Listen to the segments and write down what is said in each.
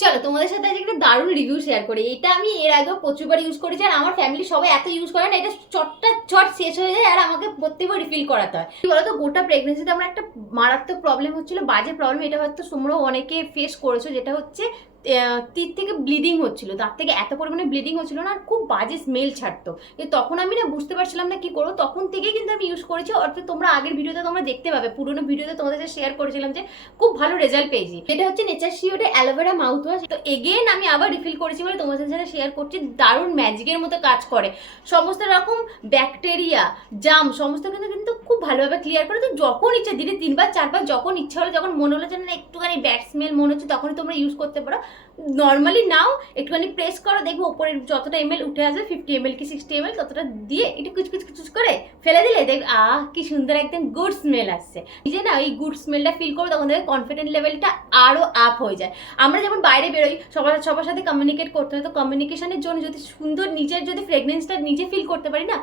চলো তোমাদের সাথে আজকে একটা দারুণ রিভিউ শেয়ার করি। এটা আমি এর আগেও প্রচুরবার ইউজ করেছি, আর আমার ফ্যামিলি সবাই এত ইউজ করে না, এটা চট শেষ হয়ে যায় আর আমাকে প্রত্যেকবার রিফিল করাতে হয়। কি বলতো, গোটা প্রেগনেন্সিতে আমার একটা মারাত্মক প্রবলেম হচ্ছিল, বাজে প্রবলেম। এটা হয়তো তোমরা অনেকে ফেস করেছো, যেটা হচ্ছে তীর থেকে ব্লিডিং হচ্ছিল, তার থেকে এত পরিমাণে ব্লিডিং হচ্ছিল না, আর খুব বাজে স্মেল ছাড়তো। তখন আমি না বুঝতে পারছিলাম না কি করবো, তখন থেকেই কিন্তু আমি ইউজ করেছি। অর্থাৎ তোমরা আগের ভিডিওতে তোমরা দেখতে পাবে, পুরোনো ভিডিওতে তোমাদের সাথে শেয়ার করেছিলাম যে খুব ভালো রেজাল্ট পেয়েছি। এটা হচ্ছে নেচার শিওরে অ্যালোভেরা মাউথ ওয়াশ। তো এগেন আমি আবার রিফিল করেছি বলে তোমাদের সাথে শেয়ার করছি। দারুণ ম্যাজিকের মতো কাজ করে, সমস্ত রকম ব্যাকটেরিয়া জাম সমস্ত কিন্তু কিন্তু খুব ভালোভাবে ক্লিয়ার করে। তো যখন ইচ্ছা দিনে 3 বার 4 বার যখন ইচ্ছা হলো, যখন মনে হলো যে না একটুখানি ব্যাড স্মেল মনে হচ্ছে, তখনই তোমরা ইউজ করতে পারো। নর্মালি নাও, একটুখানি প্রেস করো, দেখবো ওপরে যতটা এমএল উঠে আসবে, 50 ml কি 60 ml, ততটা দিয়ে একটু কুচ করে ফেলে দিলে দেখ কি সুন্দর একদম গুড স্মেল আসছে। নিজে না এই গুড স্মেলটা ফিল করো, তখন দেখবে কনফিডেন্ট লেভেলটা আরো আপ হয়ে যায়। আমরা যেমন বাইরে বেরোই, সবার সাথে কমিউনিকেট করতে হয়, তো কমিউনিকেশনের জন্য যদি সুন্দর নিজের যদি ফ্রেগনেন্সটা নিজে ফিল করতে পারি না,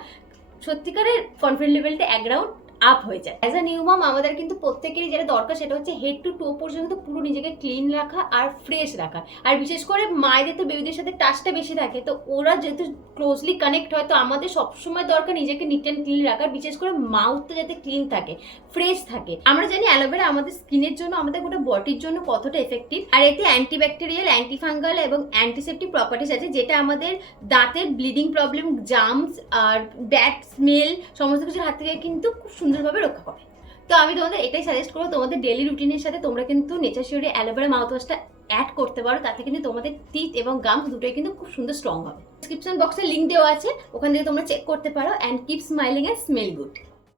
সত্যিকারের কনফিডেন্ট লেভেলটা এক রাউন্ড আপ হয়ে যায়। অ্যাজ আ নিউ মম আমাদের কিন্তু প্রত্যেকেরই যেটা দরকার সেটা হচ্ছে হেড টু টো পর্যন্ত পুরো নিজেকে ক্লিন রাখা আর ফ্রেশ রাখা। আর বিশেষ করে মায়েদের তো বেবিদের সাথে টাচটা বেশি থাকে, তো ওরা যেহেতু ক্লোজলি কানেক্ট হয়, তো আমাদের সবসময় দরকার নিজেকে নিট অ্যান্ড ক্লিন রাখার। বিশেষ করে মাউথটা যাতে ক্লিন থাকে, ফ্রেশ থাকে। আমরা জানি অ্যালোভেরা আমাদের স্কিনের জন্য, আমাদের গোটা বডির জন্য কতটা এফেক্টিভ, আর এতে অ্যান্টিব্যাকটেরিয়াল, অ্যান্টিফাঙ্গাল এবং অ্যান্টিসেপ্টিক প্রপার্টিস আছে, যেটা আমাদের দাঁতের ব্লিডিং প্রবলেম, জার্মস আর ব্যাড স্মেল সমস্ত কিছুর হাত থেকে কিন্তু খুব সুন্দরভাবে রক্ষা করে। তো আমি তোমাদের এটাই সাজেস্ট করবো, তোমাদের ডেলি রুটিনের সাথে তোমরা কিন্তু নেচার শিওরে অ্যালোভেরা মাউথ ওয়াশটা অ্যাড করতে পারো। তাতে কিন্তু তোমাদের টিথ এবং গামস দুটোই কিন্তু খুব সুন্দর স্ট্রং হবে। ডিসক্রিপশন বক্সে লিঙ্ক দেওয়া আছে, ওখান থেকে তোমরা চেক করতে পারো। And keep smiling and smell good.